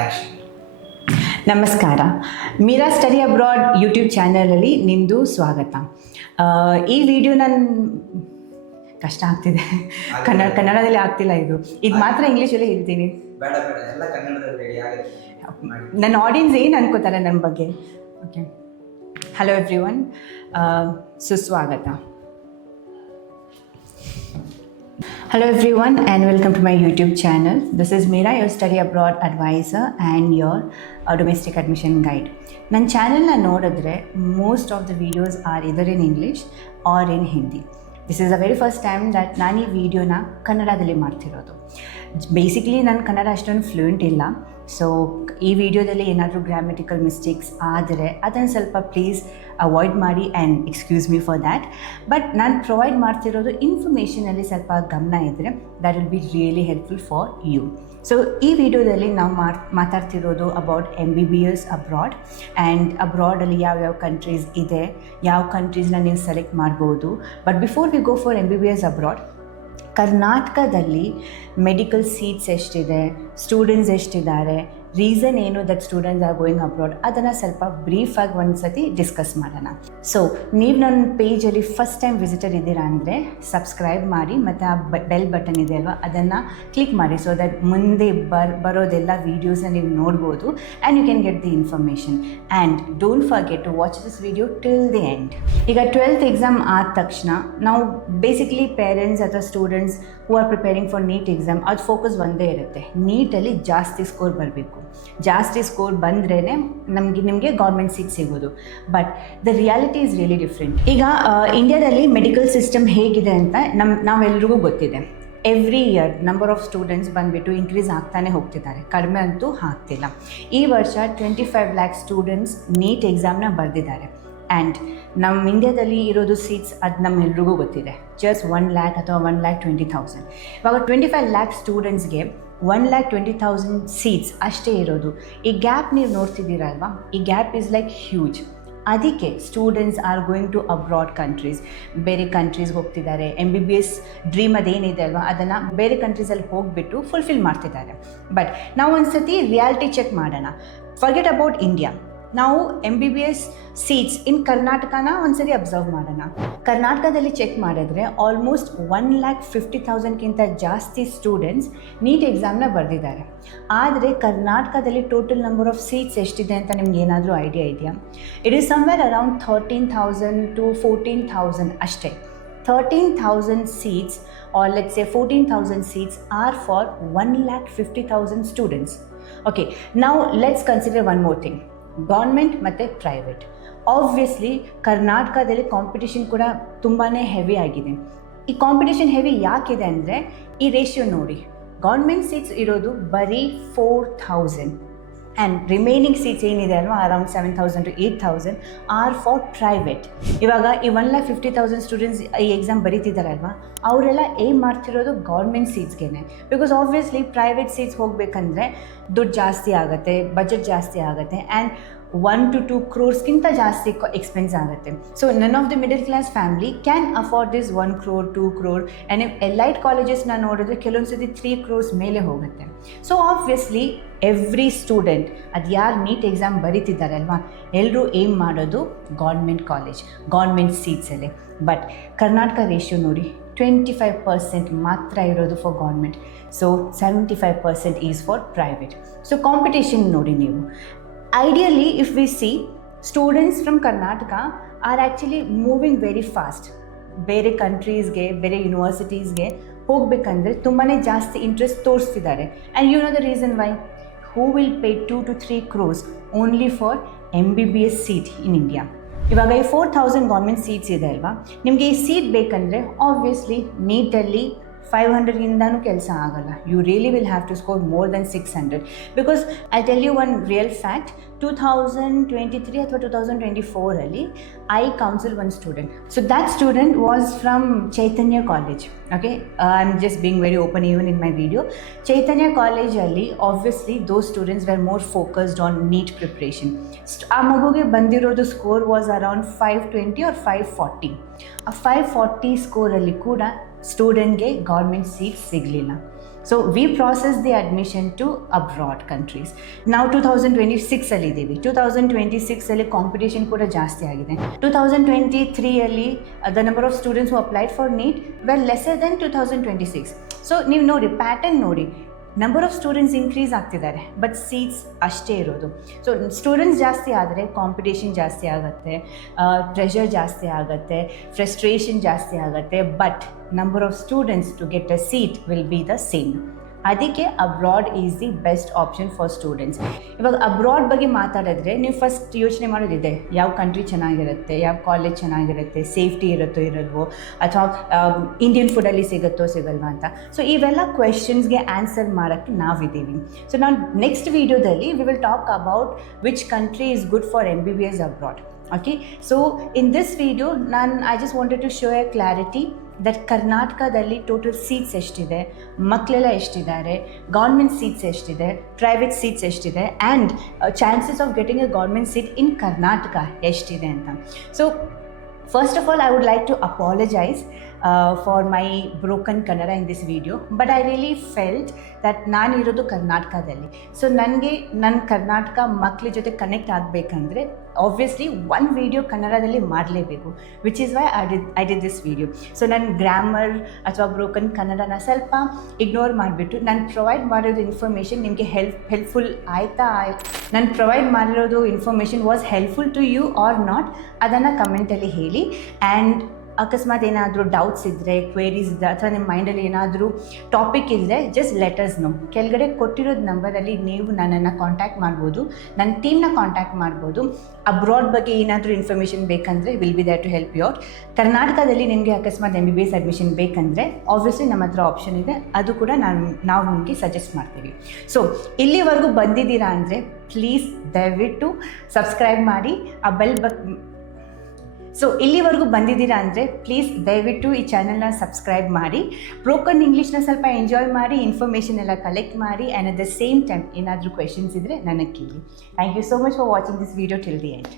Action. ನಮಸ್ಕಾರ. Meera study abroad YouTube ಚಾನಲಲ್ಲಿ ನಿಮ್ಮದು ಸ್ವಾಗತ. ಈ ವಿಡಿಯೋ ನಾನು ಕಷ್ಟ ಆಗ್ತಿದೆ, ಕನ್ನಡದಲ್ಲಿ ಆಗ್ತಿಲ್ಲ. ಇದು ಮಾತ್ರ ಇಂಗ್ಲೀಷಲ್ಲಿ ಹೇಳ್ತೀನಿ. ಬೇಡ ಎಲ್ಲ ಕನ್ನಡದಲ್ಲಿ ರೆಡಿ ಆಗುತ್ತೆ. ನನ್ನ ಆಡಿಯನ್ಸ್ ಏನು ಅನ್ಕೋತಾರೆ ನನ್ನ ಬಗ್ಗೆ? ಓಕೆ, ಹಲೋ ಎವ್ರಿ ಒನ್, ಸುಸ್ವಾಗತ. Hello everyone and welcome to my YouTube channel. This is Meera, your study abroad advisor and your domestic admission guide. ನನ್ನ ಚಾನೆಲ್ನ ನೋಡಿದ್ರೆ most of the videos are either in English or in Hindi. This is the very first time that ನಾನು ಈ ವಿಡಿಯೋನ ಕನ್ನಡದಲ್ಲಿ ಮಾಡ್ತಿರೋದು. Basically ನಾನು ಕನ್ನಡ ಅಷ್ಟೊಂದು ಫ್ಲೂಯೆಂಟ್ ಇಲ್ಲ, ಸೊ ಈ ವಿಡಿಯೋದಲ್ಲಿ ಏನಾದರೂ ಗ್ರಾಮೆಟಿಕಲ್ ಮಿಸ್ಟೇಕ್ಸ್ ಆದರೆ ಅದನ್ನು ಸ್ವಲ್ಪ ಪ್ಲೀಸ್ ಅವಾಯ್ಡ್ ಮಾಡಿ and excuse me for that. But ನಾನು ಪ್ರೊವೈಡ್ ಮಾಡ್ತಿರೋದು ಇನ್ಫಾರ್ಮೇಷನಲ್ಲಿ ಸ್ವಲ್ಪ ಗಮನ ಇದ್ದರೆ that will be really helpful for you. So ಈ ವಿಡಿಯೋದಲ್ಲಿ ನಾವು ಮಾತಾಡ್ತಿರೋದು ಅಬೌಟ್ MBBS ಅಬ್ರಾಡ್ ಆ್ಯಂಡ್ ಅಬ್ರಾಡಲ್ಲಿ ಯಾವ್ಯಾವ ಕಂಟ್ರೀಸ್ ಇದೆ, ಯಾವ ಕಂಟ್ರೀಸ್ನ ನೀವು ಸೆಲೆಕ್ಟ್ ಮಾಡ್ಬೋದು. But before we go for MBBS abroad, ಕರ್ನಾಟಕದಲ್ಲಿ ಮೆಡಿಕಲ್ ಸೀಟ್ಸ್ ಎಷ್ಟಿದೆ, ಸ್ಟೂಡೆಂಟ್ಸ್ ಎಷ್ಟಿದ್ದಾರೆ, ರೀಸನ್ ಏನು that students are going abroad, ಅದನ್ನು ಸ್ವಲ್ಪ ಬ್ರೀಫಾಗಿ ಒಂದು ಸತಿ ಡಿಸ್ಕಸ್ ಮಾಡೋಣ. ಸೊ ನೀವು ನನ್ನ ಪೇಜಲ್ಲಿ ಫಸ್ಟ್ ಟೈಮ್ ವಿಸಿಟರ್ ಇದ್ದೀರಾ ಅಂದರೆ ಸಬ್ಸ್ಕ್ರೈಬ್ ಮಾಡಿ ಮತ್ತು ಆ ಬೆಲ್ ಬಟನ್ ಇದೆ ಅಲ್ವಾ, ಅದನ್ನು ಕ್ಲಿಕ್ ಮಾಡಿ. ಸೊ ದಟ್ ಮುಂದೆ ಬರೋದೆಲ್ಲ ವೀಡಿಯೋಸನ್ನ ನೀವು ನೋಡ್ಬೋದು and you can get the information. And don't forget to watch this video till the end. ಈಗ 12th ಎಕ್ಸಾಮ್ ಆದ ತಕ್ಷಣ ನಾವು ಬೇಸಿಕ್ಲಿ ಪೇರೆಂಟ್ಸ್ ಅಥವಾ students who are preparing for NEET exam, ಅದು ಫೋಕಸ್ ಒಂದೇ ಇರುತ್ತೆ, ನೀಟಲ್ಲಿ ಜಾಸ್ತಿ ಸ್ಕೋರ್ ಬರಬೇಕು. ಜಾಸ್ತಿ ಸ್ಕೋರ್ ಬಂದ್ರೇ ನಿಮಗೆ ಗೌರ್ಮೆಂಟ್ ಸೀಟ್ ಸಿಗೋದು. But the reality is really different. ಈಗ ಇಂಡಿಯಾದಲ್ಲಿ ಮೆಡಿಕಲ್ ಸಿಸ್ಟಮ್ ಹೇಗಿದೆ ಅಂತ ನಾವೆಲ್ರಿಗೂ ಗೊತ್ತಿದೆ. Every year number of students ಬಂದುಬಿಟ್ಟು ಇನ್ಕ್ರೀಸ್ ಆಗ್ತಾನೆ ಹೋಗ್ತಿದ್ದಾರೆ, ಕಡಿಮೆ ಅಂತೂ ಆಗ್ತಿಲ್ಲ. ಈ ವರ್ಷ 25 lakh ಸ್ಟೂಡೆಂಟ್ಸ್ ನೀಟ್ ಎಕ್ಸಾಮ್ನ ಬರೆದಿದ್ದಾರೆ. ಆ್ಯಂಡ್ ನಮ್ಮ ಇಂಡಿಯಾದಲ್ಲಿ ಇರೋದು ಸೀಟ್ಸ್ ಅದು ನಮ್ಮೆಲ್ರಿಗೂ ಗೊತ್ತಿದೆ, ಜಸ್ಟ್ 1 lakh ಅಥವಾ 1,20,000. ಇವಾಗ 25 lakh ಸ್ಟೂಡೆಂಟ್ಸ್ಗೆ 1,20,000 ಸೀಟ್ಸ್ ಅಷ್ಟೇ ಇರೋದು. ಈ ಗ್ಯಾಪ್ ನೀವು ನೋಡ್ತಿದ್ದೀರಲ್ವಾ, ಈ ಗ್ಯಾಪ್ ಈಸ್ ಲೈಕ್ ಹ್ಯೂಜ್. ಅದಕ್ಕೆ students are going to abroad countries, ಬೇರೆ ಕಂಟ್ರೀಸ್ಗೆ ಹೋಗ್ತಿದ್ದಾರೆ. MBBS ಡ್ರೀಮ್ ಅದೇನಿದೆ ಅಲ್ವಾ, ಅದನ್ನು ಬೇರೆ ಕಂಟ್ರೀಸಲ್ಲಿ ಹೋಗಿಬಿಟ್ಟು ಫುಲ್ಫಿಲ್ ಮಾಡ್ತಿದ್ದಾರೆ. ಬಟ್ ನಾವು ಒಂದು ಸತಿ ರಿಯಾಲಿಟಿ ಚೆಕ್ ಮಾಡೋಣ. ಫರ್ಗೆಟ್ ಅಬೌಟ್ ಇಂಡಿಯಾ, ನಾವು MBBS ಸೀಟ್ಸ್ ಇನ್ ಕರ್ನಾಟಕನ ಒಂದ್ಸರಿ ಅಬ್ಸರ್ವ್ ಮಾಡೋಣ. ಕರ್ನಾಟಕದಲ್ಲಿ ಚೆಕ್ ಮಾಡಿದ್ರೆ ಆಲ್ಮೋಸ್ಟ್ 1,50,000ಗಿಂತ ಜಾಸ್ತಿ ಸ್ಟೂಡೆಂಟ್ಸ್ ನೀಟ್ ಎಕ್ಸಾಮ್ನ ಬರೆದಿದ್ದಾರೆ. ಆದರೆ ಕರ್ನಾಟಕದಲ್ಲಿ ಟೋಟಲ್ ನಂಬರ್ ಆಫ್ ಸೀಟ್ಸ್ ಎಷ್ಟಿದೆ ಅಂತ ನಿಮ್ಗೆ ಏನಾದರೂ ಐಡಿಯಾ ಇದೆಯಾ? It is somewhere around 13,000 to 14,000 ಅಷ್ಟೇ. 13,000 seats or let's say 14,000 seats are for 1,50,000 students. Okay, now let's consider one more thing. Government ಮತ್ತು ಪ್ರೈವೇಟ್. ಆಬ್ವಿಯಸ್ಲಿ ಕರ್ನಾಟಕದಲ್ಲಿ ಕಾಂಪಿಟೇಷನ್ ಕೂಡ ತುಂಬಾ ಹೆವಿ ಆಗಿದೆ. ಈ ಕಾಂಪಿಟೇಷನ್ ಹೆವಿ ಯಾಕಿದೆ ಅಂದರೆ ಈ ರೇಷಿಯೋ ನೋಡಿ, ಗೌರ್ಮೆಂಟ್ ಸೀಟ್ಸ್ ಇರೋದು ಬರೀ 4,000 ಆ್ಯಂಡ್ ರಿಮೈನಿಂಗ್ ಸೀಟ್ಸ್ ಏನಿದೆ ಅಲ್ವಾ, around 7,000 to 8,000 are for private. ಇವಾಗ ಈ 1,50,000 ಸ್ಟೂಡೆಂಟ್ಸ್ ಈ ಎಕ್ಸಾಮ್ ಬರೀತಿದ್ದಾರಲ್ವ, ಅವರೆಲ್ಲ ಏಮ್ ಮಾಡ್ತಿರೋದು ಗೌರ್ಮೆಂಟ್ ಸೀಟ್ಸ್ಗೆ. ಬಿಕಾಸ್ ಆಬ್ವಿಯಸ್ಲಿ ಪ್ರೈವೇಟ್ ಸೀಟ್ಸ್ ಹೋಗಬೇಕಂದ್ರೆ ದುಡ್ಡು ಜಾಸ್ತಿ ಆಗುತ್ತೆ, ಬಜೆಟ್ ಜಾಸ್ತಿ ಆಗುತ್ತೆ ಆ್ಯಂಡ್ 1 to 2 crores ಜಾಸ್ತಿ ಎಕ್ಸ್ಪೆನ್ಸ್ ಆಗುತ್ತೆ. So none of the middle class family can afford this 1 crore 2 crore and elite ಕಾಲೇಜಸ್ನ ನೋಡಿದ್ರೆ ಕೆಲವೊಂದು ಸತಿ 3 crores ಮೇಲೆ ಹೋಗುತ್ತೆ. ಸೊ ಆಬ್ವಿಯಸ್ಲಿ ಎವ್ರಿ ಸ್ಟೂಡೆಂಟ್ ಅದು ಯಾರು ನೀಟ್ ಎಕ್ಸಾಮ್ ಬರೀತಿದ್ದಾರಲ್ವಾ, ಎಲ್ಲರೂ ಏಮ್ ಮಾಡೋದು ಗೌರ್ಮೆಂಟ್ ಕಾಲೇಜ್, ಗೌರ್ಮೆಂಟ್ ಸೀಟ್ಸಲ್ಲಿ. ಬಟ್ ಕರ್ನಾಟಕ ರೇಷಿಯೋ ನೋಡಿ, 25% ಮಾತ್ರ ಇರೋದು for government, so 75% is for private. So competition ನೋಡಿ ನೀವು. Ideally, if we see, students from Karnataka are actually moving very fast. ಬೇರೆ ಕಂಟ್ರೀಸ್ಗೆ, ಬೇರೆ ಯೂನಿವರ್ಸಿಟೀಸ್ಗೆ ಹೋಗಬೇಕಂದ್ರೆ ತುಂಬಾ ಜಾಸ್ತಿ ಇಂಟ್ರೆಸ್ಟ್ ತೋರಿಸ್ತಿದ್ದಾರೆ. And you know the reason why? Who will pay 2 to 3 crores only for MBBS seat in India? ಇವಾಗ ಈ 4,000 ಗೌರ್ಮೆಂಟ್ ಸೀಟ್ಸ್ ಇದೆ ಅಲ್ವಾ, ನಿಮಗೆ ಈ ಸೀಟ್ ಬೇಕಂದರೆ ಆಬ್ವಿಯಸ್ಲಿ ನೀಟಲ್ಲಿ 500ಗಿಂತನೂ ಕೆಲಸ ಆಗಲ್ಲ. You really will have to score more than 600. Because I tell you one real fact, 2023 ಅಥವಾ 2024ಅಲ್ಲಿ I counsel one student. So that student was from Chaitanya college. Okay, I am just being very open even in my video. Chaitanya ಕಾಲೇಜಲ್ಲಿ obviously those students were more focused on NEET preparation. ಆ ಮಗುಗೆ ಬಂದಿರೋದು score was around 520 or 540. ಆ 540 ಸ್ಕೋರಲ್ಲಿ ಕೂಡ ಸ್ಟೂಡೆಂಟ್ಗೆ government seat ಸಿಗಲಿಲ್ಲ. So we process the admission to abroad countries. ನಾವು 2026 ಇದ್ದೀವಿ. 2026 ಕಾಂಪಿಟೇಷನ್ ಕೂಡ ಜಾಸ್ತಿ ಆಗಿದೆ. 2023 the number of students who applied for NEET were lesser than 2026. So ನೀವು ನೋಡಿ, ಪ್ಯಾಟರ್ನ್ ನೋಡಿ, ನಂಬರ್ ಆಫ್ ಸ್ಟೂಡೆಂಟ್ಸ್ ಇನ್ಕ್ರೀಸ್ ಆಗ್ತಿದ್ದಾರೆ, ಬಟ್ ಸೀಟ್ಸ್ ಅಷ್ಟೇ ಇರೋದು. ಸೊ ಸ್ಟೂಡೆಂಟ್ಸ್ ಜಾಸ್ತಿ ಆದರೆ ಕಾಂಪಿಟೇಷನ್ ಜಾಸ್ತಿ ಆಗುತ್ತೆ, ಪ್ರೆಷರ್ ಜಾಸ್ತಿ ಆಗುತ್ತೆ, ಫ್ರಸ್ಟ್ರೇಷನ್ ಜಾಸ್ತಿ ಆಗುತ್ತೆ, but number of students to get a seat will be the same. ಅದಕ್ಕೆ abroad is the best option for students. ಇವಾಗ ಅಬ್ರಾಡ್ ಬಗ್ಗೆ ಮಾತಾಡಿದ್ರೆ ನೀವು ಫಸ್ಟ್ ಯೋಚನೆ ಮಾಡೋದಿದೆ, ಯಾವ ಕಂಟ್ರಿ ಚೆನ್ನಾಗಿರುತ್ತೆ, ಯಾವ ಕಾಲೇಜ್ ಚೆನ್ನಾಗಿರುತ್ತೆ, ಸೇಫ್ಟಿ ಇರುತ್ತೋ ಇರಲ್ವೋ, ಅಥವಾ ಇಂಡಿಯನ್ ಫುಡಲ್ಲಿ ಸಿಗುತ್ತೋ ಸಿಗಲ್ವಾ ಅಂತ. ಸೊ ಇವೆಲ್ಲ ಕ್ವೆಶನ್ಸ್ಗೆ ಆನ್ಸರ್ ಮಾಡೋಕ್ಕೆ ನಾವಿದ್ದೀವಿ. ಸೊ ನಾವು ನೆಕ್ಸ್ಟ್ ವೀಡಿಯೋದಲ್ಲಿ we will talk about which country is good for MBBS abroad. Okay, so in this video I just wanted to show a clarity that ಕರ್ನಾಟಕದಲ್ಲಿ ಟೋಟಲ್ ಸೀಟ್ಸ್ ಎಷ್ಟಿದೆ, ಮಕ್ಕಳೆಲ್ಲ ಎಷ್ಟಿದ್ದಾರೆ, ಗೌರ್ಮೆಂಟ್ ಸೀಟ್ಸ್ ಎಷ್ಟಿದೆ, private seats ಎಷ್ಟಿದೆ, and chances of getting a government seat in Karnataka ಎಷ್ಟಿದೆ ಅಂತ. So first of all I would like to apologize for my broken Kannada in this video, but I really felt that ನಾನಿರೋದು ಕರ್ನಾಟಕದಲ್ಲಿ. So ನನಗೆ ನನ್ನ ಕರ್ನಾಟಕ ಮಕ್ಕಳ ಜೊತೆ connect ಆಗಬೇಕಂದ್ರೆ obviously ಒಂದು video ಕನ್ನಡದಲ್ಲಿ ಮಾಡಲೇಬೇಕು, which is why I did this video. So ನನ್ನ ಗ್ರಾಮರ್ ಅಥವಾ ಬ್ರೋಕನ್ ಕನ್ನಡನ ಸ್ವಲ್ಪ ಇಗ್ನೋರ್ ಮಾಡಿಬಿಟ್ಟು ನಾನು ಪ್ರೊವೈಡ್ ಮಾಡಿರೋದು ಇನ್ಫಾರ್ಮೇಷನ್ ನಿಮಗೆ ಹೆಲ್ಪ್ಫುಲ್ ಆಯಿತಾ, ನಾನು ಪ್ರೊವೈಡ್ ಮಾಡಿರೋದು information was helpful to you or not, ಅದನ್ನು ಕಮೆಂಟಲ್ಲಿ ಹೇಳಿ. ಆ್ಯಂಡ್ ಅಕಸ್ಮಾತ್ ಏನಾದರೂ ಡೌಟ್ಸ್ ಇದ್ದರೆ, ಕ್ವೇರೀಸ್ ಇದ್ದರೆ, ಅಥವಾ ನಿಮ್ಮ ಮೈಂಡಲ್ಲಿ ಏನಾದರೂ ಟಾಪಿಕ್ ಇದ್ದರೆ ಜಸ್ಟ್ ಲೆಟರ್ಸ್ ನೋ. ಕೆಳಗಡೆ ಕೊಟ್ಟಿರೋದು ನಂಬರಲ್ಲಿ ನೀವು ನನ್ನನ್ನು ಕಾಂಟ್ಯಾಕ್ಟ್ ಮಾಡ್ಬೋದು, ನನ್ನ ಟೀಮ್ನ ಕಾಂಟ್ಯಾಕ್ಟ್ ಮಾಡ್ಬೋದು. ಅಬ್ರಾಡ್ ಬಗ್ಗೆ ಏನಾದರೂ ಇನ್ಫಾರ್ಮೇಷನ್ ಬೇಕಂದರೆ will be there to help you out. ಕರ್ನಾಟಕದಲ್ಲಿ ನಿಮಗೆ ಅಕಸ್ಮಾತ್ MBBS ಅಡ್ಮಿಷನ್ ಬೇಕಂದರೆ ಆಬ್ವಿಯಸ್ಲಿ ನಮ್ಮ ಹತ್ರ ಆಪ್ಷನ್ ಇದೆ, ಅದು ಕೂಡ ನಾವು ನಿಮಗೆ ಸಜೆಸ್ಟ್ ಮಾಡ್ತೀವಿ. ಸೊ ಇಲ್ಲಿವರೆಗೂ ಬಂದಿದ್ದೀರಾ ಅಂದರೆ ಪ್ಲೀಸ್ ದಯವಿಟ್ಟು ಸಬ್ಸ್ಕ್ರೈಬ್ ಮಾಡಿ, ಆ ಬೆಲ್ ಇಲ್ಲಿವರೆಗೂ ಬಂದಿದ್ದೀರಾ ಅಂದರೆ ಪ್ಲೀಸ್ ದಯವಿಟ್ಟು ಈ ಚಾನಲ್ನ ಸಬ್ಸ್ಕ್ರೈಬ್ ಮಾಡಿ, ಬ್ರೋಕನ್ ಇಂಗ್ಲೀಷ್ನ ಸ್ವಲ್ಪ ಎಂಜಾಯ್ ಮಾಡಿ, ಇನ್ಫಾರ್ಮೇಷನ್ ಎಲ್ಲ ಕಲೆಕ್ಟ್ ಮಾಡಿ, and at the same time ಏನಾದರೂ ಕ್ವೆಶನ್ಸ್ ಇದ್ದರೆ ನನಗೆ ಕೇಳಿ. Thank you so much for watching this video till the end.